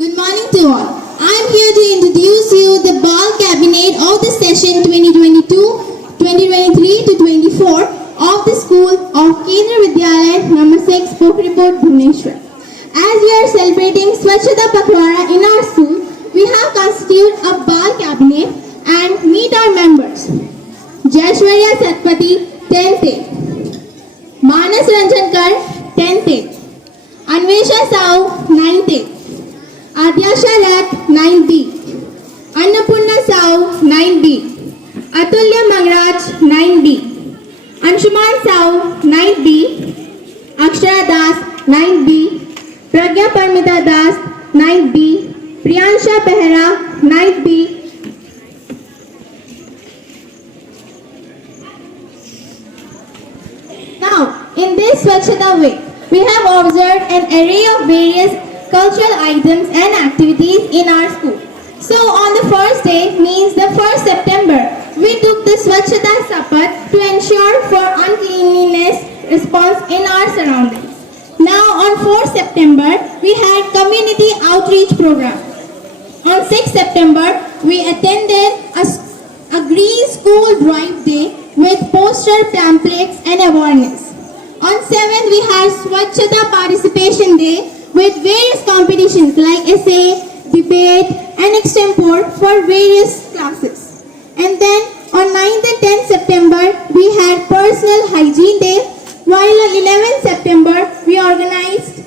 Good morning to all. I am here to introduce you the ball cabinet of the session 2022-2023 to 24 of the school of Kendra Vidyalaya number 6 Pokhripot Bhubaneswar. As we are celebrating Swachta Pakhwara in our school, we have constituted a ball cabinet and meet our members. Jashwarya Satpati 10th A, Manas Ranjankar 10th A, Anvesha Sao 9th A, Adyasha Rat 9B, Annapurna Sao 9B, Atulya Mangraj 9B, Anshuman Sao 9B, Akshara Das 9B, Pragya Parmita Das 9B, Priyansha Behra 9B. Now, in this Swachhata week, we have observed an array of various cultural items and activities in our school. So on the first day, means the 1st September, we took the Swachhata Sapath to ensure for uncleanliness response in our surroundings. Now on 4th September, we had community outreach program. On 6th September, we attended a green school drive day with poster pamphlets and awareness. On 7th, we had Swachhata participation day with various competitions like essay, debate and extempore for various classes. And then on 9th and 10th September, we had personal hygiene day, while on 11th September, we organized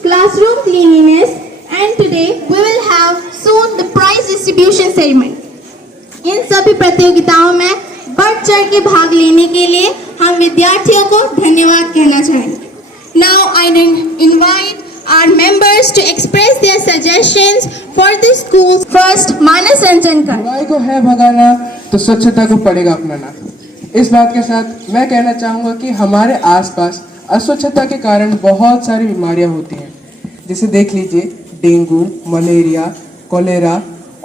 classroom cleanliness, and today we will have soon the prize distribution ceremony. इन सभी प्रतियोगिताओं में बढ़ चढ़ के भाग लेने के लिए हम विद्यार्थियों को धन्यवाद कहना चाहेंगे. Now I invite our members to express their suggestions for the schools. First, Manas Ranjankar. बुराई को है भगाना तो स्वच्छता को पड़ेगा अपनाना. इस बात के साथ मैं कहना चाहूँगा कि हमारे आसपास अस्वच्छता के कारण बहुत सारी बीमारियाँ होती हैं, जिसे देख लीजिए डेंगू, मलेरिया, कोलेरा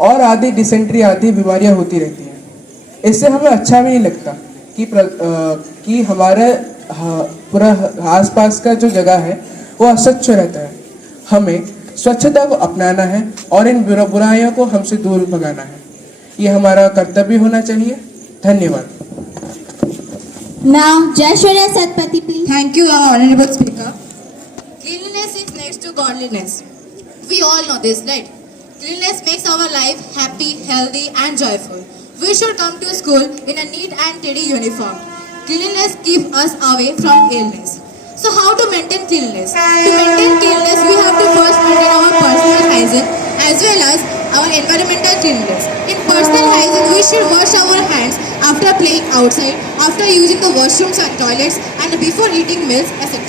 और आदि डिसेंट्री आदि बीमारियाँ होती रहती हैं. इससे हमें अच्छा भी नहीं लगता कि हमारे पूरा आसपास का जो जगह है वो अस्वच्छ रहता है. हमें स्वच्छता को अपनाना है और इन बुराइयों को हमसे दूर भगाना है. ये हमारा कर्तव्य होना चाहिए. धन्यवाद. Now, Jashwarya Satpati, please. Thank you, our honorable speaker. Cleanliness is next to godliness. We all know this, right? Cleanliness makes our life happy, healthy and joyful. We should come to school in a neat and tidy uniform. Cleanliness keeps us away from illness. So how to maintain cleanliness? To maintain cleanliness, we have to first maintain our personal hygiene as well as our environmental cleanliness. In personal hygiene, we should wash our hands after playing outside, after using the washrooms and toilets, and before eating meals, etc.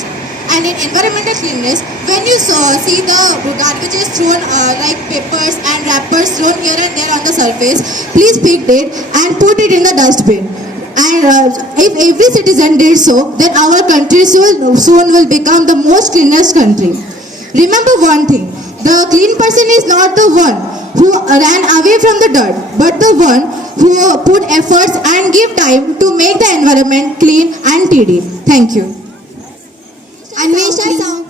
And in environmental cleanliness, when you see the garbages thrown like papers and wrappers thrown here and there on the surface, please pick it and put it in the dustbin. And if every citizen did so, then our country soon will become the most cleanest country. Remember one thing, the clean person is not the one who ran away from the dirt, but the one who put efforts and give time to make the environment clean and tidy. Thank you. Anvesha Sao.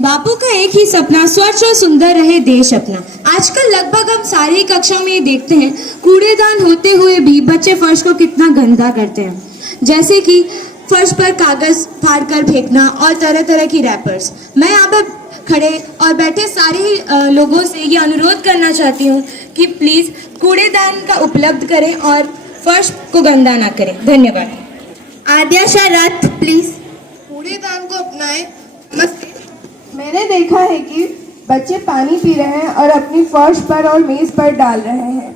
बापू का एक ही सपना, स्वच्छ और सुंदर रहे देश अपना. आजकल लगभग हम सारी कक्षा में ये देखते हैं, कूड़ेदान होते हुए भी बच्चे फर्श को कितना गंदा करते हैं. जैसे कि फर्श पर कागज फाड़कर फेंकना और तरह तरह की रैपर्स. मैं यहाँ पर खड़े और बैठे सारे लोगों से ये अनुरोध करना चाहती हूँ कि प्लीज़ कूड़ेदान का उपलब्ध करें और फर्श को गंदा ना करें. धन्यवाद. Adyasha Rat, please. कूड़ेदान को अपनाएं. मैंने देखा है कि बच्चे पानी पी रहे हैं और अपनी फर्श पर और मेज पर डाल रहे हैं.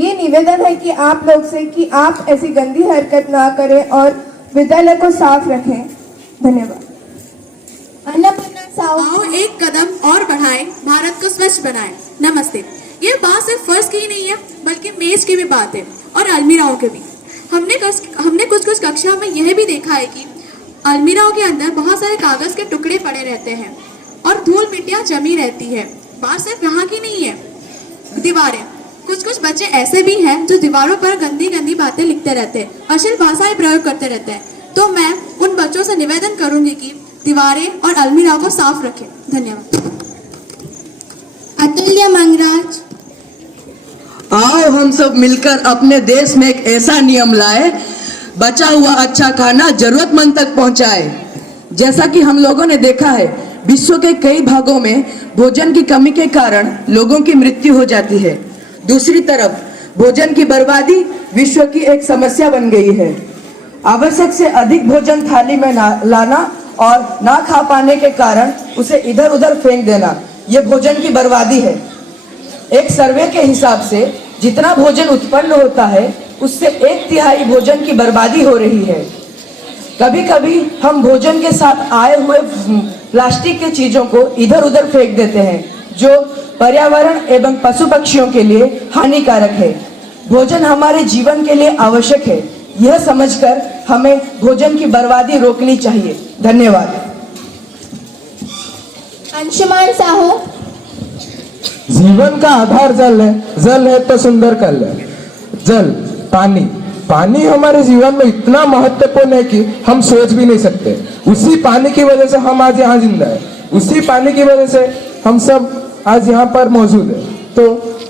ये निवेदन है कि आप लोग से कि आप ऐसी गंदी हरकत ना करें और विद्यालय को साफ रखें. धन्यवाद. अन्नपूर्णा साहू. आओ एक कदम और बढ़ाएं, भारत को स्वच्छ बनाएं. नमस्ते. ये बात सिर्फ फर्श की ही नहीं है, बल्कि मेज की भी बात है और अलमीराओं के भी. हमने कुछ कक्षा में यह भी देखा है कि अलमीराओं के अंदर बहुत सारे कागज के टुकड़े पड़े रहते हैं और धूल मिट्टियाँ जमी रहती है. बात सिर्फ यहाँ की नहीं है, दीवारें. कुछ बच्चे ऐसे भी हैं जो दीवारों पर गंदी गंदी बातें लिखते रहते हैं, अश्लील भाषाएं प्रयोग करते रहते हैं. तो मैं उन बच्चों से निवेदन करूंगी कि दीवारें और अलमीरा को साफ रखें। धन्यवाद। अतुल्य मंगराज। आओ हम सब मिलकर अपने देश में एक ऐसा नियम लाए, बचा हुआ अच्छा खाना जरूरतमंद तक पहुंचाए। जैसा कि हम लोगों ने देखा है, विश्व के कई भागों में भोजन की कमी के कारण लोगों की मृत्यु हो जाती है। दूसरी तरफ भोजन की बर्बादी विश्व की एक समस्या बन गई है। आवश्यक से अधिक भोजन थाली में लाना और ना खा पाने के कारण उसे इधर उधर फेंक देना, ये भोजन की बर्बादी है। एक सर्वे के हिसाब से जितना भोजन उत्पन्न होता है उससे 1/3 भोजन की बर्बादी हो रही है। कभी कभी हम भोजन के साथ आए हुए प्लास्टिक के चीजों को इधर उधर फेंक देते हैं, जो पर्यावरण एवं पशु पक्षियों के लिए हानिकारक है। भोजन हमारे जीवन के लिए आवश्यक है, यह समझकर हमें भोजन की बर्बादी रोकनी चाहिए। धन्यवाद। अंशुमान साहू। जीवन का आधार जल है, जल है तो सुंदर कल है। जल, पानी, पानी हमारे जीवन में इतना महत्वपूर्ण है कि हम सोच भी नहीं सकते। उसी पानी की वजह से हम आज यहाँ जिंदा है, उसी पानी की वजह से हम सब आज यहाँ पर मौजूद है। तो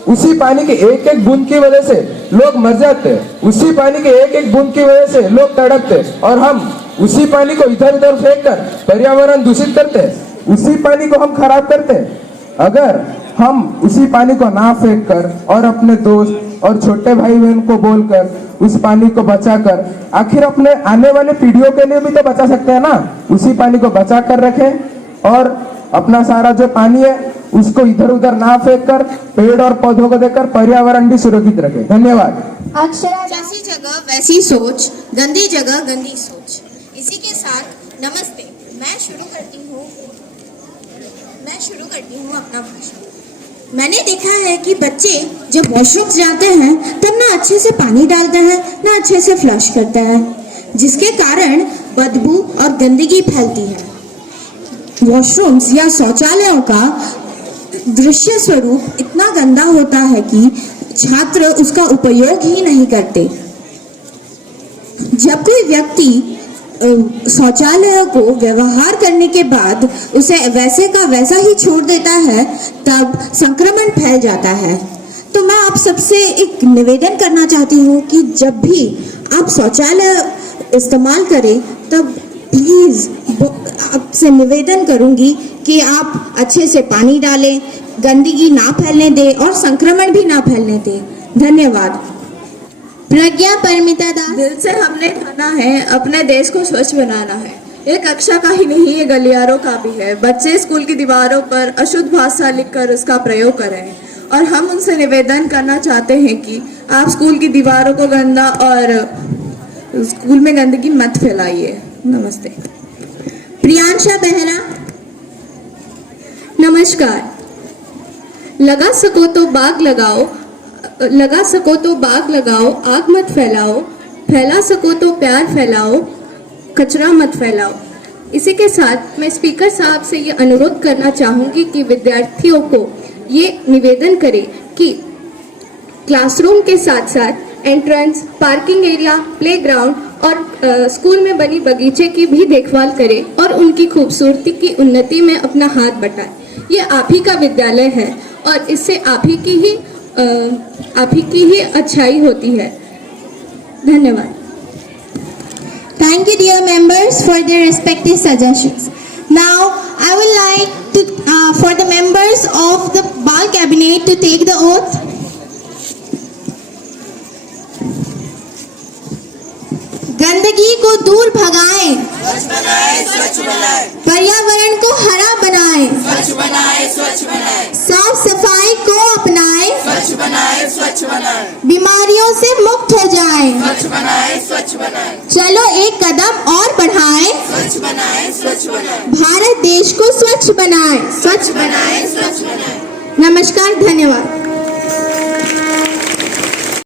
उसी पानी के एक एक बूंद की वजह से लोग मर जाते हैं, उसी पानी के एक एक बूंद की वजह से लोग तड़पते हैं, और हम उसी पानी को इधर उधर फेंक कर पर्यावरण दूषित करते हैं, उसी पानी को हम खराब करते हैं। अगर हम उसी पानी को ना फेंक कर और अपने दोस्त और छोटे भाई बहन को बोलकर उस पानी को बचाकर आखिर अपने आने वाले पीढ़ियों के लिए भी तो बचा सकते हैं ना। उसी पानी को बचा कर रखें और अपना सारा जो पानी है उसको इधर उधर ना फेंक कर पेड़ और पौधों को देकर पर्यावरण भी सुरक्षित रखें। धन्यवाद। अक्षरा। जैसी जगह वैसी सोच, गंदी जगह गंदी सोच। इसी के साथ नमस्ते, मैं शुरू करती हूँ अपना भाषण। मैंने देखा है कि बच्चे जब वॉशरूम जाते हैं तब ना अच्छे से पानी डालते हैं ना अच्छे से फ्लश करते हैं, जिसके कारण बदबू और गंदगी फैलती है। वॉशरूम्स या शौचालयों का दृश्य स्वरूप इतना गंदा होता है कि छात्र उसका उपयोग ही नहीं करते। जब कोई व्यक्ति शौचालय को व्यवहार करने के बाद उसे वैसे का वैसा ही छोड़ देता है, तब संक्रमण फैल जाता है। तो मैं आप सबसे एक निवेदन करना चाहती हूँ कि जब भी आप शौचालय इस्तेमाल करें तब प्लीज़ आपसे निवेदन करूँगी कि आप अच्छे से पानी डालें, गंदगी ना फैलने दें और संक्रमण भी ना फैलने दें। धन्यवाद। प्रज्ञा परमिता दास। दिल से हमने ठाना है अपने देश को स्वच्छ बनाना है। ये कक्षा का ही नहीं, ये गलियारों का भी है। बच्चे स्कूल की दीवारों पर अशुद्ध भाषा लिखकर उसका प्रयोग करें, और हम उनसे निवेदन करना चाहते हैं कि आप स्कूल की दीवारों को गंदा और स्कूल में गंदगी मत फैलाइए। नमस्ते। प्रियांशा बेहरा। नमस्कार। लगा सको तो बाग लगाओ, लगा सको तो बाग लगाओ, आग मत फैलाओ, फैला सको तो प्यार फैलाओ, कचरा मत फैलाओ। इसी के साथ मैं स्पीकर साहब से ये अनुरोध करना चाहूँगी कि विद्यार्थियों को ये निवेदन करें कि क्लासरूम के साथ साथ एंट्रेंस, पार्किंग एरिया, प्लेग्राउंड और स्कूल में बनी बगीचे की भी देखभाल करें और उनकी खूबसूरती की उन्नति में अपना हाथ बटाएं। ये आप ही का विद्यालय है और इससे आप ही की ही अच्छाई होती है। धन्यवाद। Thank you, dear members, for their respective suggestions. Now, I would like to, for the members of the Bal Cabinet to take the oath. गंदगी को दूर भगाएं, स्वच्छ बनाए, स्वच्छ बनाए, पर्यावरण को हरा बनाएं, स्वच्छ बनाए, स्वच्छ बनाए, साफ सफाई को अपनाएं, स्वच्छ बनाए, स्वच्छ बनाए, बीमारियों से मुक्त हो जाएं। स्वच्छ बनाए, स्वच्छ बनाए, चलो एक कदम और बढ़ाएं, स्वच्छ बनाए, स्वच्छ बनाए, भारत देश को स्वच्छ बनाएं। स्वच्छ बनाए, स्वच्छ बनाए। नमस्कार, धन्यवाद।